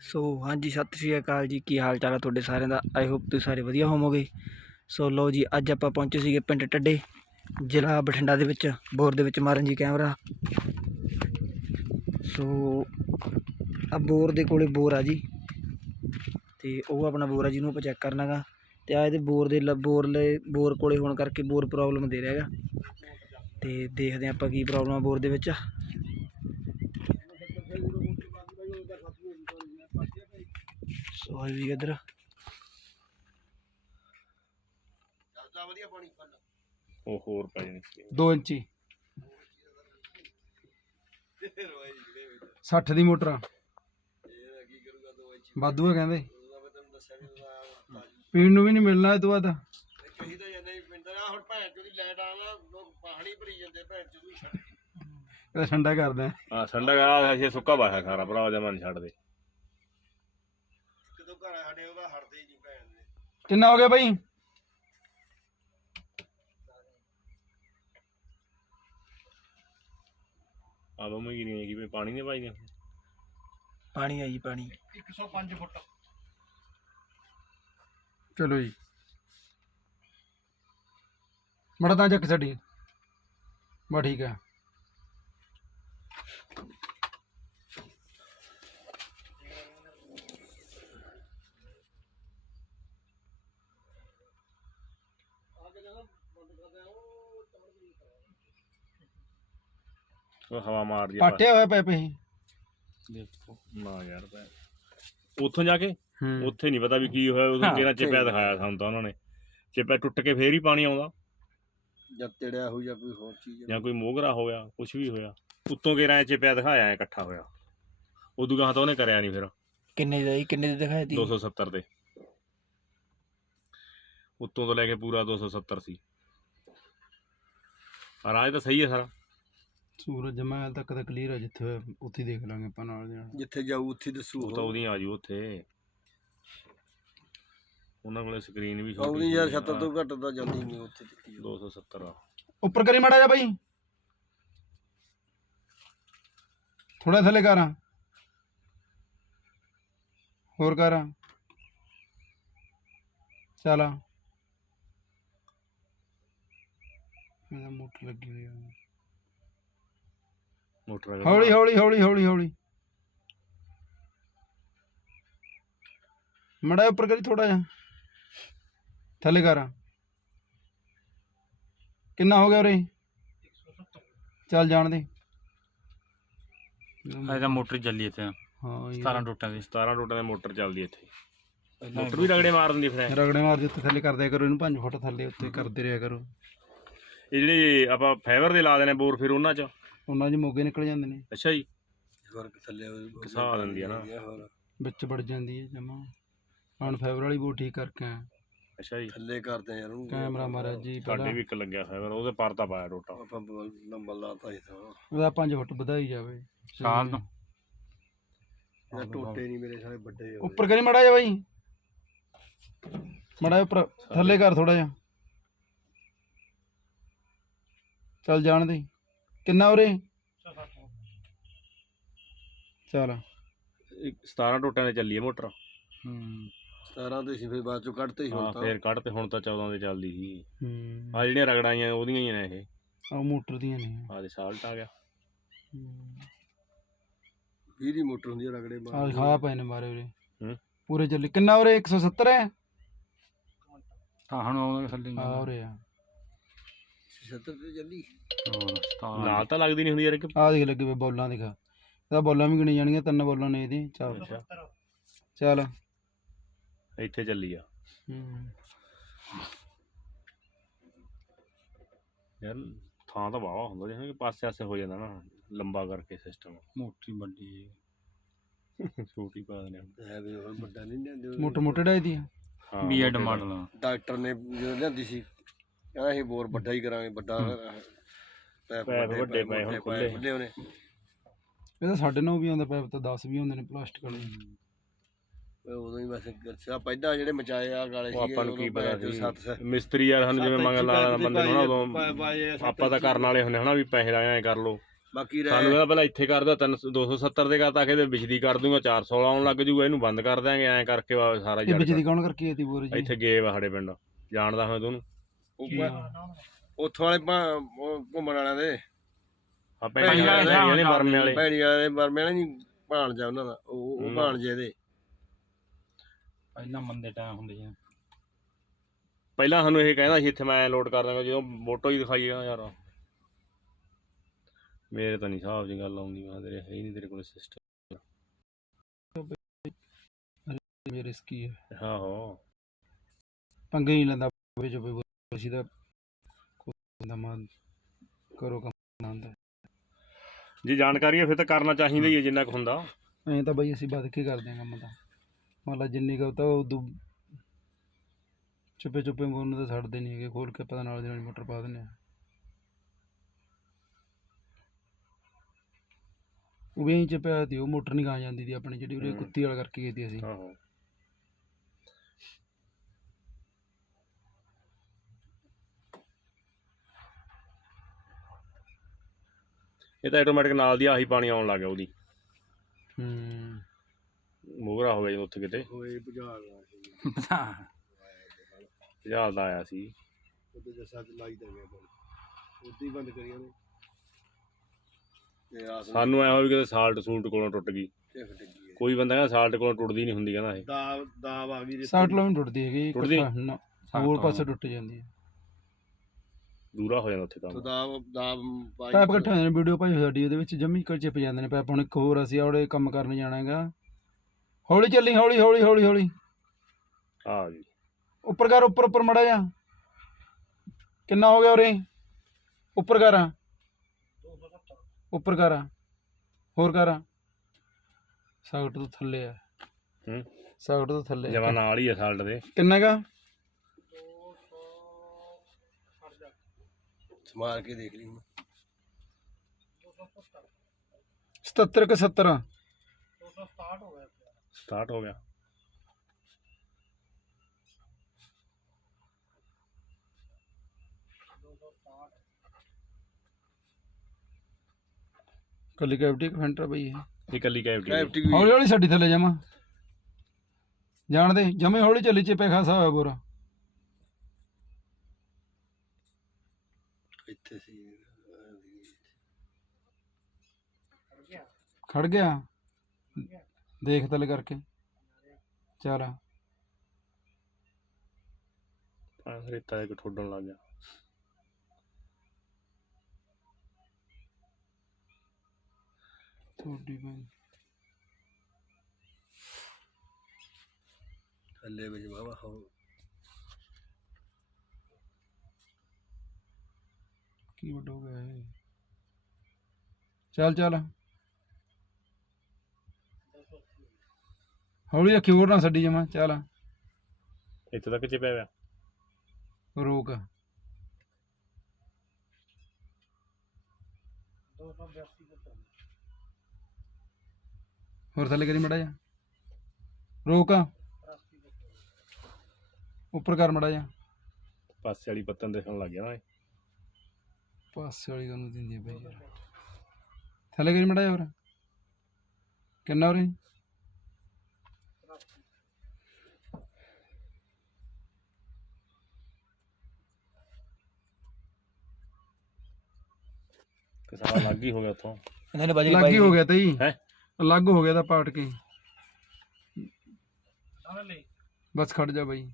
ਸੋ ਹਾਂਜੀ, ਸਤਿ ਸ਼੍ਰੀ ਅਕਾਲ ਜੀ। ਕੀ ਹਾਲ ਚਾਲ ਹੈ ਤੁਹਾਡੇ ਸਾਰਿਆਂ ਦਾ? ਆਈ ਹੋਪ ਤੁਸੀਂ ਸਾਰੇ ਵਧੀਆ ਹੋਵੋਗੇ। ਸੋ ਲੋ ਜੀ, ਅੱਜ ਆਪਾਂ ਪਹੁੰਚੇ ਸੀਗੇ ਪਿੰਡ ਟੱਡੇ ਜ਼ਿਲ੍ਹਾ ਬਠਿੰਡਾ ਦੇ ਵਿੱਚ, ਬੋਰ ਦੇ ਵਿੱਚ ਮਾਰਨ ਜੀ ਕੈਮਰਾ। ਸੋ ਆ ਬੋਰ ਦੇ ਕੋਲੇ ਬੋਰ ਆ ਜੀ। ਤੇ ਉਹ ਆਪਣਾ ਬੋਰ ਆ, ਜਿਹਨੂੰ ਆਪਾਂ ਚੈੱਕ ਕਰਨਾਗਾ ਤੇ ਆ ਇਹਦੇ ਬੋਰ ਦੇ ਲ- ਬੋਰ ਲੈ, ਬੋਰ ਕੋਲੇ ਹੋਣ ਕਰਕੇ ਬੋਰ ਪ੍ਰੋਬਲਮ ਦੇ ਰਿਹਾ ਹੈਗਾ ਤੇ ਦੇਖਦੇ ਹਾਂ ਆਪਾਂ ਕੀ ਪ੍ਰੋਬਲਮ ਆ ਬੋਰ ਦੇ ਵਿੱਚ। ਆ ਵੀ ਇੱਧਰ। ਉਹ ਹੋਰ ਪੈ ਜਾਣੀ ਸੀ। 2 ਇੰਚੀ। 60 ਦੀ ਮੋਟਰ। ਆ ਵਾਧੂ ਆ ਕਹਿੰਦੇ। ਪੀਣ ਨੂੰ ਵੀ ਨਹੀਂ ਮਿਲਣਾ ਇਹ ਤੋਂ ਬਾਅਦ। ਇਹ ਠੰਡਾ ਕਰਦੇ। ਆ ਆ ਸੰਡਾ ਗਾ ਅਸੀਂ ਸੁੱਕਾ ਬਾਹਾ ਸਾਰਾ ਭਰਾ ਜਮਨ ਛੱਡ ਦੇ ਕਿੰਨਾ ਹੋ ਗਿਆ ਬਾਈ? ਆ ਦੋ ਮੈਂ ਗਿਰੀਆਂ ਕਿ ਪਾਣੀ ਨੇ ਪਾਈ ਨੇ ਪਾਣੀ ਆ ਜੀ ਪਾਣੀ। 105 ਫੁੱਟ। ਚਲੋ ਜੀ। ਮੜਾ ਤਾਂ ਚੱਕ ਛੱਡੀ। ਬਾ ਠੀਕ ਹੈ। ਉਹ ਹਵਾ ਮਾਰਦੀ ਆ ਪਾਟਿਆ ਹੋਇਆ ਪੈਪ ਇਹ ਦੇਖੋ। ਨਾ ਯਾਰ ਪੈ ਉੱਥੋਂ ਜਾ ਕੇ? ਹੂੰ। ਉੱਥੇ ਨਹੀਂ ਪਤਾ ਵੀ ਕੀ ਹੋਇਆ ਉਦੋਂ ਹਾਂ, ਕਿਹੜਾ ਚਿਪਿਆ ਦਿਖਾਇਆ ਸਾਨੂੰ ਤਾਂ ਉਹਨਾਂ ਨੇ। ਚਿਪਿਆ ਟੁੱਟ ਕੇ ਫੇਰ ਹੀ ਪਾਣੀ ਆਉਂਦਾ। ਜਦ ਤੇੜਿਆ ਹੋ ਜਾਂ ਕੋਈ ਹੋਰ ਚੀਜ਼ ਜਾਂ ਕੋਈ ਮੋਗਰਾ ਹੋ ਗਿਆ ਕੁਝ ਵੀ ਹੋਇਆ। ਉੱਤੋਂ ਕਿਹੜਾ ਚਿਪਿਆ ਦਿਖਾਇਆ ਐ ਇਕੱਠਾ ਹੋਇਆ। ਉਦੋਂ ਗਾਹ ਤਾਂ ਉਹਨੇ ਕਰਿਆ ਨਹੀਂ ਫਿਰ। ਕਿੰਨੇ ਦਾ ਕਿੰਨੇ ਦੇ ਦਿਖਾਏ ਤੀ 270 ਤੇ ਉੱਤੋਂ ਤੋਂ ਲੈ ਕੇ ਪੂਰਾ 270 ਸੀ ਆ ਰਾਜ ਤਾਂ ਸਹੀ ਹੈ ਸਾਰਾ। ਸੂਰਜ ਜਮਾ ਤੱਕ ਤਾਂ ਕਲੀਅਰ ਆ ਜਿੱਥੇ ਹੋਇਆ, ਉੱਥੇ ਹੀ ਦੇਖ ਲਾਂਗੇ ਆਪਾਂ ਨਾਲ ਦੀ ਨਾਲ। ਜਿੱਥੇ ਜਾਊ ਉੱਥੇ ਦੱਸੂ ਉਹ ਤਾਂ ਉਹਦੀ ਆ ਜੂ ਉੱਥੇ। ਉਹਨਾਂ ਕੋਲੇ ਸਕਰੀਨ ਵੀ ਆਉਣੀ ਯਾਰ 70 ਤੋਂ ਘੱਟ ਤਾਂ ਜਾਂਦੀ ਨਹੀਂ ਉੱਥੇ ਤੱਕ। 270 ਆ। ਉੱਪਰ ਕਰੀ ਮੜਾ ਜਾ ਬਾਈ। ਥੋੜਾ ਥੱਲੇ ਕਰਾਂ। ਹੋਰ ਕਰਾਂ। ਚਲ। ਮੇਰਾ ਮੋਟਰ ਲੱਗੀ ਹੋਈ ਆ। ਮੋਟਰ ਅਗਰ- ਹੌਲੀ ਹੌਲੀ ਹੌਲੀ ਹੌਲੀ ਹੌਲੀ। ਮੜਾ ਉੱਪਰ ਕਰੀ ਥੋੜਾ ਜਿਹਾ। ਥੱਲੇ ਕਰਾਂ। ਕਿੰਨਾ ਹੋ ਗਿਆ ਉਰੇ? ਚੱਲ ਜਾਣ ਦੇ। ਤਾਂ ਮੋਟਰ ਚੱਲੀ ਇੱਥੇ। ਹਾਂ ਇਹ 17 ਟੁੱਟਾਂ ਦੀ। 17 ਟੋਟਾਂ ਦੇ ਮੋਟਰ ਚੱਲਦੀ ਇੱਥੇ। ਮੋਟਰ ਵੀ ਰਗੜੇ ਮਾਰ ਦਿੰਦੀ ਫਿਰ। ਰਗੜੇ ਮਾਰ ਦੇ ਉੱਤੇ ਥੱਲੇ ਕਰ ਦਿਆ ਕਰੋ ਇਹਨੂੰ 5 ਫੁੱਟ ਥੱਲੇ ਉੱਤੇ ਕਰਦੇ ਰਿਹਾ ਕਰੋ। ਇਹ ਜਿਹੜੇ ਆਪਾਂ ਫਾਈਬਰ ਦੇ ਲਾ ਦੇਣੇ ਬੋਰ ਫਿਰ ਉਹਨਾਂ ਚ। ਉਹਨਾਂ 'ਚ ਮੋਗੇ ਨਿਕਲ ਜਾਂਦੇ ਨੇ। ਅੱਛਾ ਜੀ। ਫ਼ਰਕ ਥੱਲੇ ਘਸਾ ਦਿੰਦੀ ਆ ਨਾ। ਹੋਰ। ਵਿੱਚ ਵੜ ਜਾਂਦੀ ਹੈ ਜਮਾ। ਹੁਣ ਫਾਈਬਰ ਵਾਲੀ ਬੋਟ ਠੀਕ ਕਰਕੇ ਆਇਆ ਅੱਛਾ ਜੀ। ਥੱਲੇ ਕਰਦੇ ਯਾਰ ਉਹਨੂੰ ਕੈਮਰਾ ਮਾਰਿਆ ਜੀ ਸਾਡੇ ਵੀ ਇੱਕ ਲੱਗਿਆ ਫਾਈਬਰ ਉਹਦੇ ਪਰ ਤਾਂ ਪਾਇਆ ਟੋਟਾ। ਆਪਾਂ ਨੰਬਰ ਲਾਤਾ ਸੀ ਤਾਂ। ਉਹਦਾ 5 ਫੁੱਟ ਵਧਾਈ ਜਾਵੇ। ਸਾਲ ਤੋਂ। ਇਹ ਟੋਟੇ ਨਹੀਂ ਮੇਰੇ ਸਾਰੇ ਵੱਡੇ ਹੋ ਉੱਪਰ ਕਰੀ ਮੜਾ ਜਾ ਬਾਈ। ਮੜਾ ਉੱਪਰ ਥੱਲੇ ਕਰ ਥੋੜਾ ਜਿਹਾ। ਚੱਲ ਜਾਣ ਦੇ। ਕਿੰਨਾ ਉਰੇ? ਚੱਲ। 17 ਟੋਟਾਂ ਦੇ ਚੱਲੀ ਹੈ ਮੋਟਰ। ਹੂੰ। 17 ਤੇ ਸੀ ਫਿਰ ਬਾਅਦ ਚੋਂ ਕੱਢਤੇ ਸੀ ਹਾਂ ਹੁਣ ਤਾਂ। ਫੇਰ ਕੱਢ ਤੇ ਹੁਣ ਤਾਂ 14 ਦੇ ਚੱਲਦੀ ਸੀ। ਹੂੰ। ਆ ਜਿਹੜੀਆਂ ਰਗੜਾਈਆਂ ਉਹਦੀਆਂ ਹੀ ਨੇ ਇਹ। ਆ ਮੋਟਰ ਦੀਆਂ ਨੇ। ਆ ਦੇ ਸਾਲਟ ਆ ਗਿਆ। ਹੂੰ। 20 ਦੀ ਮੋਟਰ ਹੁੰਦੀ ਆ ਰਗੜੇ ਆ ਮਾਰ ਖਾ ਪਏ ਨੇ ਮਾਰੇ ਉਰੇ। ਹੂੰ। ਪੂਰੇ ਚੱਲੇ। ਕਿੰਨਾ ਉਰੇ? 170 ਹੈ? ਤਾਂ ਹੁਣ ਆਉਂਦਾ ਥੱਲੇ ਆ ਉਰੇ ਆ। 70 ਤੇ ਚੱਲੀ। ਹੋਰ 17 ਨਾਲ ਤਾਂ ਲੱਗਦੀ ਨਹੀਂ ਹੁੰਦੀ ਯਾਰ ਕਿ ਆ ਦੇਖ ਲੱਗੇ ਵੇ ਬੋਲਾਂ ਦਿਖਾ। ਇਹਦਾ ਬੋਲਾਂ ਵੀ ਗਿਣੀ ਜਾਣਗੀਆਂ ਤਿੰਨ ਬੋਲਾਂ ਨੇ ਇਹਦੇ ਚੱਲ ਚੱਲ। ਇੱਥੇ ਚੱਲੀ ਆ। ਹੂੰ ਯਾਰ ਥਾਂ ਤਾਂ ਵਾਵਾ ਹੁੰਦਾ ਜਿਵੇਂ ਕਿ ਪਾਸੇ ਆਸੇ ਹੋ ਜਾਂਦਾ ਨਾ ਲੰਬਾ ਕਰਕੇ ਸਿਸਟਮ ਮੋਟੀ ਵੱਡੀ ਛੋਟੀ ਪਾ ਦਿੰਦੇ ਆ। ਹੈ ਵੀ ਹੋਰ ਵੱਡਾ ਨਹੀਂ ਲਿਆਂਦੇ ਮੋਟੇ ਮੋਟੇ ਡਾਈ ਦੀ ਬੀਐਡ ਮਾਡਲ ਡਾਕਟਰ ਨੇ ਜਦੋਂ ਲਿਆਂਦੀ ਸੀ ਕਹਿੰਦਾ ਅਸੀਂ ਬੋਰ ਵੱਡਾ ਹੀ ਕਰਾਂਗੇ ਵੱਡਾ ਪੈਪ ਵੱਡੇ ਪਏ ਹੁਣ ਖੁੱਲੇ। ਖੁੱਲੇ ਉਹਨੇ। ਇਹਦਾ ਸਾਡੇ ਨਾਲ ਵੀ ਆਉਂਦਾ ਪੈਪ ਤਾਂ 10 ਵੀ ਹੁੰਦੇ ਨੇ ਪਲਾਸਟਿਕ ਵਾਲੇ। ਉਹ ਉਦੋਂ ਹੀ ਬਸ ਗੱਛਾ ਪਹਿਲਾਂ ਜਿਹੜੇ ਮਚਾਏ ਆ ਗਾਲੇ ਉਹ ਆਪਾਂ ਨੂੰ ਕੀ ਪਤਾ ਜੋ ਸੀ ਸੱਤ ਸੱਤ ਮਿਸਤਰੀ ਯਾਰ ਸਾਨੂੰ ਜਿਵੇਂ ਮੰਗ ਲਾ ਬੰਦੇ ਨੂੰ ਨਾ ਉਦੋਂ ਆਪਾਂ ਤਾਂ ਕਰਨ ਵਾਲੇ ਹੁੰਦੇ ਹਨਾ ਵੀ ਪੈਸੇ ਲਾਏ ਐ ਕਰ ਲੋ ਬਾਕੀ ਸਾਨੂੰ ਰਹਿ ਕਹਿੰਦਾ ਪਹਿਲਾਂ ਇੱਥੇ ਕਰ ਦਿਓ 3 270 ਦੇ ਕਰਤਾ ਕਿ ਬਿਜਲੀ ਕਰ ਦੂੰਗਾ 416 ਆਉਣ ਲੱਗ ਜੂਗਾ ਇਹਨੂੰ ਬੰਦ ਕਰ ਦਾਂਗੇ ਐਂ ਕਰਕੇ ਵਾ ਸਾਰਾ ਇਹ ਜੜ ਬਿਜਲੀ ਕੌਣ ਕਰਕੇ ਆਤੀ ਬੋਰ ਜੀ? ਇੱਥੇ ਗਏ ਵਾ ਸਾਡੇ ਪਿੰਡ। ਜਾਣਦਾ ਹਾਂ ਤੂੰ ਉੱਥੋਂ ਵਾਲੇ ਭਾ- ਉਹ ਘੁੰਮਣ ਵਾਲਿਆਂ ਦੇ। ਆ ਭੈਣੀ ਵਾਲੇ ਨੇ ਮਰਮੇ ਵਾਲੇ। ਭੈਣੀ ਵਾਲੇ ਦੇ ਮਰਮੇ ਵਾਲੇ ਨਹੀਂ ਭਾਣਜਾ ਉਹਨਾਂ ਦਾ ਉਹ ਉਹ ਹਮ। ਭਾਣਜੇ ਦੇ। ਪਹਿਲਾਂ ਮੰਦੇ ਟਾਈਮ ਹੁੰਦੇ ਸੀ ਪਹਿਲਾਂ ਸਾਨੂੰ ਇਹ ਕਹਿੰਦਾ ਸੀ ਇੱਥੇ ਮੈਂ ਲੋਡ ਕਰ ਦਾਂਗਾ ਜਦੋਂ ਫੋਟੋ ਹੀ ਦਿਖਾਈਗਾ ਯਾਰ। ਮੇਰੇ ਤਾਂ ਨਹੀਂ ਹਿਸਾਬ ਦੀ ਗੱਲ ਆਉਂਦੀ ਮੈਂ ਤੇਰੇ ਹੈ ਹੀ ਨਹੀਂ ਤੇਰੇ ਕੋਲ ਸਿਸਟਮ ਇਹ ਰਿਸਕੀ ਹੈ। ਆਹੋ। ਪੰਗੇ ਨਹੀਂ ਲੈਂਦਾ ਵਿੱਚ ਕੋਈ ਅਸੀਂ ਤਾਂ ਕੋਈ ਦਾ ਮਾਨ ਕਰੋ ਕੰਮ ਆਂਦਾ ਜੇ ਜਾਣਕਾਰੀ ਹੈ ਫਿਰ ਤਾਂ ਕਰਨਾ ਚਾਹੀਦਾ ਹੀ ਹੈ ਜਿੰਨਾ ਕੁ ਹੁੰਦਾ। ਐਂ ਤਾਂ ਬਈ ਅਸੀਂ ਵੱਧ ਕੇ ਕਰਦੇ ਹਾਂ ਕੰਮ ਤਾਂ। ਲਾ ਜਿੰਨੀ ਕੁ ਤਾਂ ਉਦੋਂ ਚੁੱਪੇ ਚੁੱਪੇ ਮੋਨ ਤਾਂ ਛੱਡਦੇ ਨਹੀਂ ਹੈਗੇ ਖੋਲ ਕੇ ਪਤਾ ਨਾਲ ਦੀ ਨਾਲ ਮੋਟਰ ਪਾ ਦਿੰਦੇ ਆ ਉਹ ਵੀ ਚਪਿਆ ਤੀ ਉਹ ਮੋਟਰ ਨਹੀਂ ਗਾ ਜਾਂਦੀ ਦੀ ਆਪਣੀ ਜਿਹੜੀ ਉਰੇ ਹੂੰ। ਕੁੱਤੀ ਵਾਲ ਕਰਕੇ ਗਈ ਤੀ ਅਸੀਂ। ਆਹੋ ਇਹ ਤਾਂ ਆਟੋਮੈਟਿਕ ਨਾਲ ਦੀ ਆਹੀ ਪਾਣੀ ਆਉਣ ਲੱਗ ਗਿਆ ਉਹਦੀ। ਹੂੰ। ਮੋਹਰਾ ਹੋ ਗਿਆ ਜਦੋਂ ਉੱਥੇ ਕਿਤੇ। ਹੋਏ ਬੁਝਾਰ ਜਹਾਜ਼ ਦਾ ਆਇਆ ਸੀ। ਉਹਦੇ ਜੱਸਾ ਚ ਲਾਈ ਤਾਂ ਗਿਆ ਬੰਦ। ਉੱਦੀ ਬੰਦ ਕਰੀ ਉਹਨੇ। ਤੇ ਆਸ ਸਾਨੂੰ ਐ ਹੋਇਆ ਵੀ ਕਿਤੇ ਸਾਲਟ ਸੂਲਟ ਕੋਲੋਂ ਟੁੱਟ ਗਈ। ਤੇ ਕੋਈ ਬੰਦਾ ਕਹਿੰਦਾ ਸਾਲਟ ਕੋਲੋਂ ਟੁੱਟਦੀ ਨਹੀਂ ਹੁੰਦੀ ਕਹਿੰਦਾ ਇਹ। ਦਾਵ ਦਾਵ ਆ ਗਈ ਦੀ। ਲੋ ਨਹੀਂ ਟੁੱਟਦੀ ਹੈਗੀ ਟੁੱਟਦੀ? ਨਾ, ਹੋਰ ਪਾਸੇ ਟੁੱਟ ਜਾਂਦੀ ਹੈ। ਦੂਰਾ ਹੋ ਜਾਂਦਾ ਉੱਥੇ ਤੋ ਕੰਮ ਪਾਈ ਪੈਪ ਇਕੱਠੇ ਹੁੰਦੇ ਨੇ ਵੀਡੀਓ ਪਾਈ ਹੋਈ ਸਾਡੀ ਉਹਦੇ ਵਿੱਚ ਜੰਮੀ ਕਰ ਚਿਪ ਜਾਂਦੇ ਨੇ ਪੈਪ। ਹੁਣ ਇੱਕ ਹੋਰ ਅਸੀਂ ਆਉੜੇ ਕੰਮ ਕਰਨ ਜਾਣਾ ਹੈਗਾ ਹੌਲੀ ਚੱਲੀ ਹੌਲੀ ਹੌਲੀ ਹੌਲੀ ਹੌਲੀ। ਆ ਜੀ। ਉੱਪਰ ਕਰ ਉੱਪਰ ਉੱਪਰ ਮੜਾ ਜਾ। ਕਿੰਨਾ ਹੋ ਗਿਆ ਉਰੇ? ਉੱਪਰ ਕਰ। ਉੱਪਰ ਕਰ। ਹੋਰ ਕਰ। ਸਾਗਟ ਤੋਂ ਥੱਲੇ ਆ। ਹੂੰ। ਸਾਗਟ ਤੋਂ ਥੱਲੇ। ਜਮਾ ਨਾਲ ਹੀ ਆ ਸਾਲਟ ਦੇ। ਕਿੰਨਾ ਗਾ? ਸਮਾਰ ਕੇ ਦੇਖ ਲਈ ਹੁਣ। 77 ਕਿ 70 ਸਟਾਰਟ ਹੋ ਗਿਆ। ਕੱਲੀ ਕੈਵਟੀ ਕਿ ਫੈਂਟਰ ਬਈ ਇਹ। ਇਹ ਕੱਲੀ ਕੈਵਟੀ ਕੈਪਟੀ ਹੌਲੀ ਹੌਲੀ ਛੱਡੀ ਥੱਲੇ ਜਮਾ। ਜਾਣ ਦੇ ਜਮੇ ਹੌਲੀ ਚੱਲੀ ਚੇ ਖਾਸਾ ਹੋਇਆ ਬੋਰਾ ਖੜ ਗਿਆ? ਦੇਖ ਤਲੇ ਕਰਕੇ। ਚੱਲ। ਰੇਤਾ ਇੱਕ ਠੋਡਣ ਲੱਗ ਗਿਆ। ਥੋੜੀ ਬਈ ਥੱਲੇ ਵਿੱਚ ਬਾਬਾ ਹੋ। ਕੀ ਵੱਡ ਹੋ ਗਿਆ ਇਹ? ਚੱਲ ਚੱਲ। ਹੌਲੀ ਰੱਖੀ ਹੋਰ ਨਾ ਛੱਡੀ ਜਮਾ ਚੱਲ। ਇੱਥੇ ਤੱਕ ਚਿਪਿਆ ਪਿਆ ਰੋਕ। ਹੋਰ ਥੱਲੇ ਕਰੀ ਮੜਾ ਜਾ। ਰੋਕ। ਉੱਪਰ ਕਰ ਮੜਾ ਜਾ। ਪਾਸੇ ਵਾਲੀ ਪੱਤਨ ਦੇਖਣ ਲੱਗ ਗਿਆ ਨਾ ਇਹ। ਪਾਸੇ ਵਾਲੀ ਨੂੰ ਦਿੰਦੀ ਹੈ ਬਈ ਯਾਰ। ਥੱਲੇ ਕਰੀ ਮੜਾ ਜਾ ਹੋਰ। ਕਿੰਨਾ ਉਰੇ? ਤੇ ਸਾਰਾ ਲੱਗ ਹੀ ਹੋ ਗਿਆ ਉੱਥੋਂ। ਇਹਨਾਂ ਨੇ ਬਜਰੀ ਲੱਗ ਪਾਈ ਹੀ ਹੋ ਗਿਆ ਤਈ ਹੈਂ? ਅਲੱਗ ਹੋ ਗਿਆ ਤਾਂ ਪਾਟ ਕੇ। ਬਸ ਖੜ ਜਾ ਬਾਈ।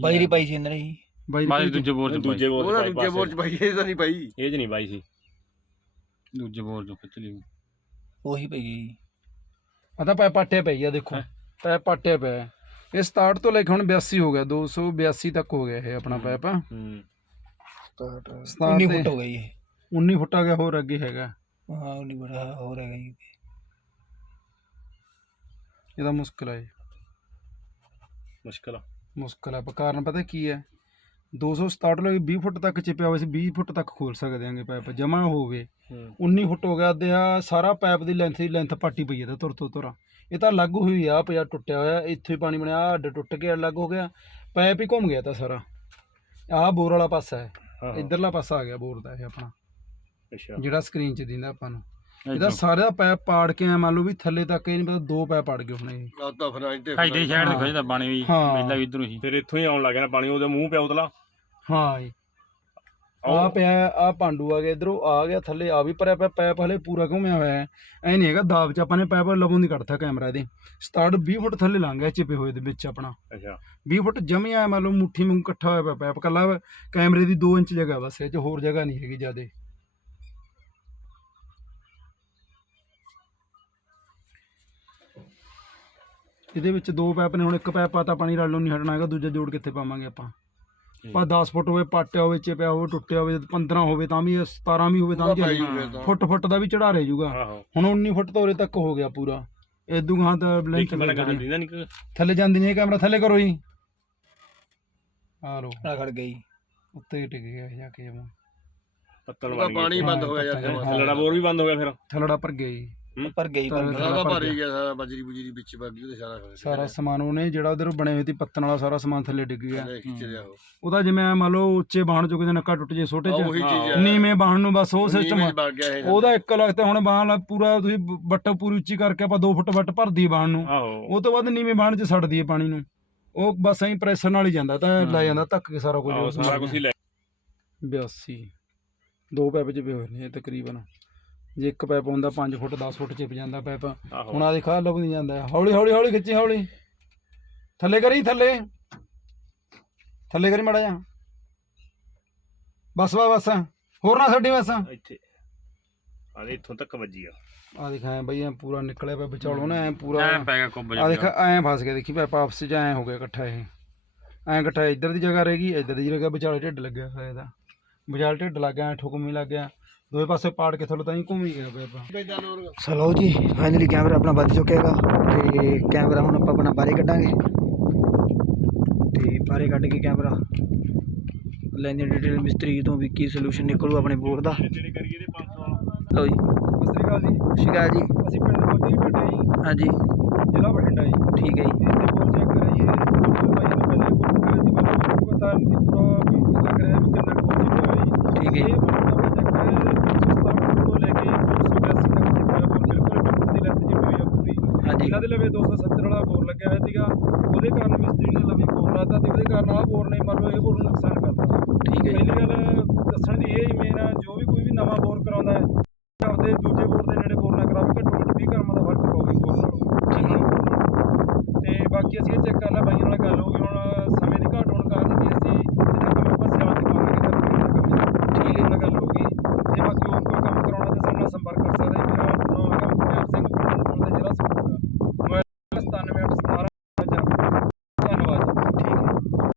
ਬਜਰੀ ਪਾਈ ਸੀ ਇਹਨਾਂ ਨੇ ਜੀ। ਬਾਈ ਬਾਈ ਦੀ ਦੂਜੇ ਬੋਰ ਚ ਦੂਜੇ ਬੋਰ ਉਹਦਾ ਚ ਦੂਜੇ ਬੋਰ ਚ ਪਾਈ ਇਹ ਤਾਂ ਨਹੀਂ ਪਾਈ। ਇਹ ਚ ਨਹੀਂ ਬਾਈ ਸੀ। ਦੂਜੇ ਬੋਰ ਚੋਂ ਖਿੱਚ ਲਈ। ਉਹੀ ਪਈ ਜੀ ਆ ਤਾਂ ਪੈ ਪਾਟਿਆ ਪਈ ਆ ਦੇਖੋ। ਪੈ ਪਾਟਿਆ ਪਿਆ। ਹੈ। ਇਹ 67 ਤੋਂ ਲੈ ਕੇ ਹੁਣ 82 ਹੋ ਗਿਆ 282 ਤੱਕ ਹੋ ਗਿਆ ਇਹ ਆਪਣਾ ਪੈਪ। ਹੂੰ। 67 19 ਤੇ ਫੁੱਟ ਹੋ ਗਈ ਇਹ। 19 ਫੁੱਟ ਆ ਗਿਆ ਹੋਰ ਅੱਗੇ ਹੈਗਾ। ਹਾਂ ਉਨੀ ਬੜਾ ਹੋ ਰਿਹਾ ਜੀ। ਇਹਦਾ ਮੁਸ਼ਕਲ ਹੈ ਮੁਸ਼ਕਲ ਆ। ਮੁਸ਼ਕਲ ਹੈ ਪਰ ਕਾਰਨ ਪਤਾ ਕੀ ਹੈ? 267 ਲੋਕ 20 ਫੁੱਟ ਤੱਕ ਚਿਪਿਆ ਹੋਇਆ ਸੀ 20 ਫੁੱਟ ਤੱਕ ਖੋਲ ਸਕਦੇ ਆਂਗੇ ਪੈਪ ਜਮਾ ਹੋਵੇ ਹੂੰ। 19 ਫੁੱਟ ਹੋ ਗਿਆ ਅੱਧੇ ਆ ਸਾਰਾ ਪੈਪ ਦੀ ਲੈਂਥ ਦੀ ਲੈਂਥ ਪਾਟੀ ਪਈ ਹੈ ਤਾਂ ਤੁਰ ਤੋਂ ਤੁਰ ਇਹ ਤਾਂ ਅਲੱਗ ਹੋਈ ਆ ਪਿਆ ਟੁੱਟਿਆ ਹੋਇਆ ਇੱਥੇ ਹੀ ਪਾਣੀ ਬਣਿਆ ਅੱਡ ਟੁੱਟ ਕੇ ਅਲੱਗ ਹੋ ਗਿਆ ਪੈਪ ਹੀ ਘੁੰਮ ਗਿਆ ਤਾਂ ਸਾਰਾ। ਆਹ ਬੋਰ ਵਾਲਾ ਪਾਸਾ ਹੈ। ਹਾਂ ਇਧਰਲਾ ਪਾਸਾ ਆ ਗਿਆ ਬੋਰ ਦਾ ਇਹ ਆਪਣਾ। ਅੱਛਾ। ਜਿਹੜਾ ਸਕਰੀਨ 'ਚ ਦਿੰਦਾ ਆਪਾਂ ਨੂੰ। ਇਹਦਾ ਸਾਰਾ ਪੈਪ ਪਾੜ ਕੇ ਐ ਮੰਨ ਲਓ ਵੀ ਥੱਲੇ ਤੱਕ ਇਹ ਨਹੀਂ ਪਤਾ ਦੋ ਪੈਪ ਪਾੜ ਗਏ ਹੋਣੇ ਇਹ। ਆ ਫਿਰ ਸਾਈਡ ਦੇਖੋ ਜਿਹਦਾ ਪਾਣੀ ਵੀ ਹਾਂ। ਪਹਿਲਾਂ ਵੀ ਇਧਰੋਂ ਸੀ ਫਿਰ ਇੱਥੋਂ ਹੀ ਆਉਣ ਲੱਗ ਗਿਆ ਨਾ ਪਾਣੀ ਉਹਦੇ ਮੂੰਹ ਪਿਆ ਉਤਲਾ ਹਾਂ ਜੀ। ਆ ਪਿਆ ਆ ਪਾਂਡੂ ਆ ਗਿਆ ਇਧਰੋਂ ਆ ਗਿਆ ਥੱਲੇ ਆ ਵੀ ਭਰਿਆ ਪਿਆ ਪੈਪ ਹਲੇ ਪੂਰਾ ਘੁੰਮਿਆ ਹੋਇਆ ਹੈ। ਐ ਨਹੀਂ ਹੈਗਾ ਦਾਬ ਚ ਆਪਾਂ ਨੇ ਪੈਪ ਲਵੋਂ ਦੀ ਕੱਢਤਾ ਕੈਮਰਾ ਇਹਦੇ। ਸਟਾਰਟ 20 ਫੁੱਟ ਥੱਲੇ ਲੰਘ ਗਿਆ ਚਿਪੇ ਹੋਏ ਦੇ ਵਿੱਚ ਆਪਣਾ। ਅੱਛਾ। 20 ਫੁੱਟ ਜਮਿਆ ਮੰਨ ਲਓ ਮੁੱਠੀ ਵਾਂਗੂ ਇਕੱਠਾ ਹੋਇਆ ਪਿਆ ਪੈਪ ਕੱਲਾ ਕੈਮਰੇ ਦੀ 2 ਇੰਚ ਜਗ੍ਹਾ ਬਸ ਇਹ ਚ ਹੋਰ ਜਗ੍ਹਾ ਨਹੀਂ ਹੈਗੀ ਜਿਆਦੇ। ਇਹਦੇ ਵਿੱਚ ਦੋ ਪੈਪ ਨੇ ਹੁਣ ਇੱਕ ਪੈਪ ਪਾਤਾ ਪਾਣੀ ਰਲ ਨੂੰ ਨਹੀਂ ਹਟਣਾ ਹੈਗਾ ਦੂਜਾ ਜੋੜ ਕਿੱਥੇ ਪਾਵਾਂਗੇ ਆਪਾਂ? ਪਾ 10 ਫੁੱਟ ਹੋਵੇ ਪਾਟਿਆ ਹੋਵੇ ਚਿਪਿਆ ਹੋਵੇ ਟੁੱਟਿਆ ਹੋਵੇ 15 ਹੋਵੇ ਤਾਂ ਵੀ 17 ਵੀ ਹੋਵੇ ਤਾਂ ਵੀ। ਫੁੱਟ ਫੁੱਟ ਦਾ ਵੀ ਚੜਾ ਰਹਿ ਆਹੋ। ਹੁਣ 19 ਫੁੱਟ ਤੋਂ ਉਰੇ ਤੱਕ ਹੋ ਗਿਆ ਪੂਰਾ। ਇਦੋਂ ਗਾਂ ਤਾਂ ਲੈਂਥ ਦੇਖੀ ਮੈਂ ਕਹਾਂ ਦੀਦਾ ਨਹੀਂ ਕਿ ਥੱਲੇ ਜਾਂਦੀ ਨਹੀਂ ਕੈਮਰਾ ਥੱਲੇ ਕਰੋ ਜੀ। ਆ ਲੋ ਆ ਖੜ ਗਈ। ਉੱਤੇ ਹੀ ਟਿਕ ਗਿਆ ਜਾ ਕੇ ਜਮਾ। ਪੱਤਲ ਵਾਲੀ ਪਾਣੀ ਬੰਦ ਹੋ ਗਿਆ ਯਾਰ। ਥੱਲੜਾ ਬੋਰ ਵੀ ਬੰਦ ਹੋ ਗਿਆ ਫਿਰ। ਥੱਲੜਾ ਭਰ ਗਿਆ ਜੀ। ਪਰ ਗਈ ਪਰ ਗਈ। ਸਾਰਾ ਭਰ ਹੀ ਗਿਆ। ਸਾਰਾ ਬਜਰੀ ਬੁਜਰੀ ਵਿੱਚ ਵਗ ਗਈ ਉਹਦੇ ਸਾਰਾ ਫਿਰ ਸਾਰਾ ਸਮਾਨ ਉਹਨੇ ਜਿਹੜਾ ਉਧਰ ਬਣੇ ਹੋਏ ਸੀ ਪੱਤਣ ਵਾਲਾ ਸਾਰਾ ਸਮਾਨ ਥੱਲੇ ਡਿੱਗ ਗਿਆ। ਉਹ। ਉਹਦਾ ਜਿਵੇਂ ਮੰਨ ਲਓ ਉੱਚੇ ਬਾਹਣ ਚੁੱਕੇ ਨੱਕਾ ਟੁੱਟ ਜੇ ਛੋਟੇ ਆਹ ਉਹੀ ਚ ਚੀਜ਼ ਹੈ ਨੀਵੇਂ ਬਾਹਣ ਨੂੰ ਬਸ ਉਹ ਸਿਸਟਮ ਨੀਵੇਂ 'ਚ ਵਗ ਗਿਆ ਇਹ ਉਹਦਾ ਇੱਕ ਲੱਖ ਤੇ ਹੁਣ ਬਾਹਣ ਲਾ ਪੂਰਾ ਤੁਸੀਂ ਬ- ਵੱਟ ਪੂਰੀ ਉੱਚੀ ਕਰਕੇ ਆਪਾਂ 2 ਫੁੱਟ ਵੱਟ ਭਰਦੀ ਬਾਹਣ ਨੂੰ। ਆਹੋ। ਉਹ ਤੋਂ ਬਾਅਦ ਨੀਵੇਂ ਬਾਹਣ ਚ ਛੱਡਦੀ ਹੈ ਪਾਣੀ ਨੂੰ। ਉਹ ਬਸ ਐਂ ਪ੍ਰੈਸ਼ਰ ਨਾਲ ਹੀ ਜਾਂਦਾ ਤਾਂ ਹਾਂ। ਲੈ ਜਾਂਦਾ ਧੱਕ ਕੇ ਸਾਰਾ ਕੁਝ। ਆਹੋ ਸਾਰਾ ਕੁਝ ਹੀ ਲੈ। 82 ਦੋ ਪੈਪ ਚ ਪਏ ਹੋਏ ਨੇ ਇਹ ਤਕਰੀਬਨ। ਜੇ ਇੱਕ ਪੈਪ ਹੁੰਦਾ 5 ਫੁੱਟ 10 ਫੁੱਟ ਚਿਪ ਜਾਂਦਾ ਪੈਪ। ਹੁਣ ਆ ਦੇਖਾ ਲੱਭ ਨਹੀਂ ਜਾਂਦਾ। ਹੌਲੀ ਹੌਲੀ ਹੌਲੀ ਖਿੱਚੀ ਹੌਲੀ। ਥੱਲੇ ਕਰੀ ਥੱਲੇ। ਥੱਲੇ ਕਰੀ ਮੜਾ ਜਾ ਬਸ ਬਸ ਬਸ। ਹੋਰ ਨਾ ਛੱਡੀ ਬਸ। ਇੱਥੇ। ਆ ਦੇ ਇੱਥੋਂ ਤੱਕ ਵੱਜੀ ਆ। ਆ ਦਿਖਾਇਆ ਬਈ ਐ ਪੂਰਾ ਨਿਕਲਿਆ ਪਿਆ ਵਿਚਾਲੋਂ ਨਾ ਐ ਪੂਰਾ। ਐ ਪੈ ਗਿਆ ਕੁੱਬ ਆ ਦੇਖ ਐ ਫਸ ਗਿਆ ਦੇਖੀ ਪੈਪ ਆਪਸ ਚ ਐ ਹੋ ਗਿਆ ਇਕੱਠਾ ਇਹ। ਐ ਇਕੱਠਾ ਇੱਧਰ ਦੀ ਜਗ੍ਹਾ ਰਹਿ ਗਈ ਇੱਧਰ ਦੀ ਜਗ੍ਹਾ ਵਿਚਾਲੇ ਢਿੱਡ ਲੱਗਿਆ ਹੋਇਆ ਇਹਦਾ। ਵਿਚਾਲੇ ਢਿੱਡ ਲੱਗ ਗਿਆ ਐ ਠੁਕਮੀ ਲੱਗ ਗਿਆ। ਦੋਵੇਂ ਪਾਸੇ ਪਾੜ ਕੇ ਥੱਲੇ ਤਾਂ ਹੀ ਘੁੰਮੀ ਗਿਆ ਪੈਪ ਸੋ ਲਓ ਜੀ ਫਾਈਨਲੀ ਕੈਮਰਾ ਆਪਣਾ ਵੱਜ ਚੁੱਕਿਆ ਹੈਗਾ ਤੇ ਕੈਮਰਾ ਹੁਣ ਆਪਾਂ ਆਪਣਾ ਬਾਹਰੇ ਕੱਢਾਂਗੇ। ਤੇ ਬਾਹਰੇ ਕੱਢ ਕੇ ਕੈਮਰਾ ਲੈਂਦੇ ਡਿਟੇਲ ਮਿਸਤਰੀ ਤੋਂ ਵੀ ਕੀ ਸੋਲੂਸ਼ਨ ਨਿਕਲੂ ਆਪਣੇ ਬੋਰ ਦਾ। ਜਿਹੜੇ ਕਰੀਏ ਦੇ 500 ਲਓ ਜੀ। ਸਤਿ ਜੀ ਸ਼ਿਕਾ ਜੀ। ਅਸੀਂ ਪਿੰਡ ਪਹੁੰਚੇ ਜੀ ਪਿੰਡ ਜੀ ਹਾਂਜੀ। ਜ਼ਿਲ੍ਹਾ ਬਠਿੰਡਾ ਜੀ। ਠੀਕ ਹੈ ਜੀ। ਇੱਥੇ ਪਹੁੰਚ ਚੈੱਕ ਕਰਾਈਏ ਭਾਈ ਨੂੰ ਪਹਿਲੇ ਬੁੱਕ ਕਰਿਆ ਜੀ ਪਤਾ ਨਹੀਂ ਪੂਰਾ ਵੀ ਲੱਗ ਰਿਹਾ ਵੀ ਕਿੰਨਾ ਕੁ ਪਹੁੰਚੇ ਹੋਇਆ ਜੀ। ਠੀਕ ਹੈ ਜੀ ਬੋਰਡ ਆਪਾਂ ਚੈੱਕ ਕਰਿਆ 267 ਤੋਂ ਲੈ ਕੇ 282 ਤੱਕ ਜਿਹੜਾ ਬੋਰ ਬਿਲਕੁਲ ਟੁੱਟ ਦੀ ਲੈਂਥ ਜਿੰਨੀ ਹੋਈ ਆ ਪੂਰੀ। ਹਾਂਜੀ। ਇਹਨਾਂ ਦੇ ਲਵੇ 270 ਵਾਲਾ ਬੋਰ ਲੱਗਿਆ ਹੋਇਆ ਸੀਗਾ। ਉਹਦੇ ਕਾਰਨ ਮਿਸਤਰੀ ਨੇ ਲਵੀ ਬੋਰ ਲਾਤਾ ਤੇ ਉਹਦੇ ਕਾਰਨ ਆਹ ਬੋਰ ਨੇ ਮੰਨ ਲਓ ਇਹ ਬੋਰ ਨੂੰ ਨੁਕਸਾਨ ਕਰਤਾ। ਠੀਕ ਹੈ ਪਹਿਲੀ ਗੱਲ ਦੱਸਣ ਦੀ ਇਹ ਹੀ ਮੇਨ ਆ ਜੋ ਵੀ ਕੋਈ ਵੀ ਨਵਾਂ ਬੋਰ ਕਰਾਉਂਦਾ ਹੈ ਆਪਦੇ ਦੂਜੇ ਬੋਰ ਦੇ ਨੇੜੇ ਬੋਰ ਨਾ ਕਰਾਵੇ ਘੱਟੋ ਘੱਟ 20 ਕਰਮਾਂ ਦਾ ਫ਼ਰਕ ਪਊਗਾ ਬੋਰ ਨਾਲੋਂ। ਹੈ। ਤੇ ਬਾਕੀ ਅਸੀਂ ਇਹ ਚੈੱਕ ਕਰ ਲਿਆ ਬਾਈਆਂ ਨਾਲ ਗੱਲ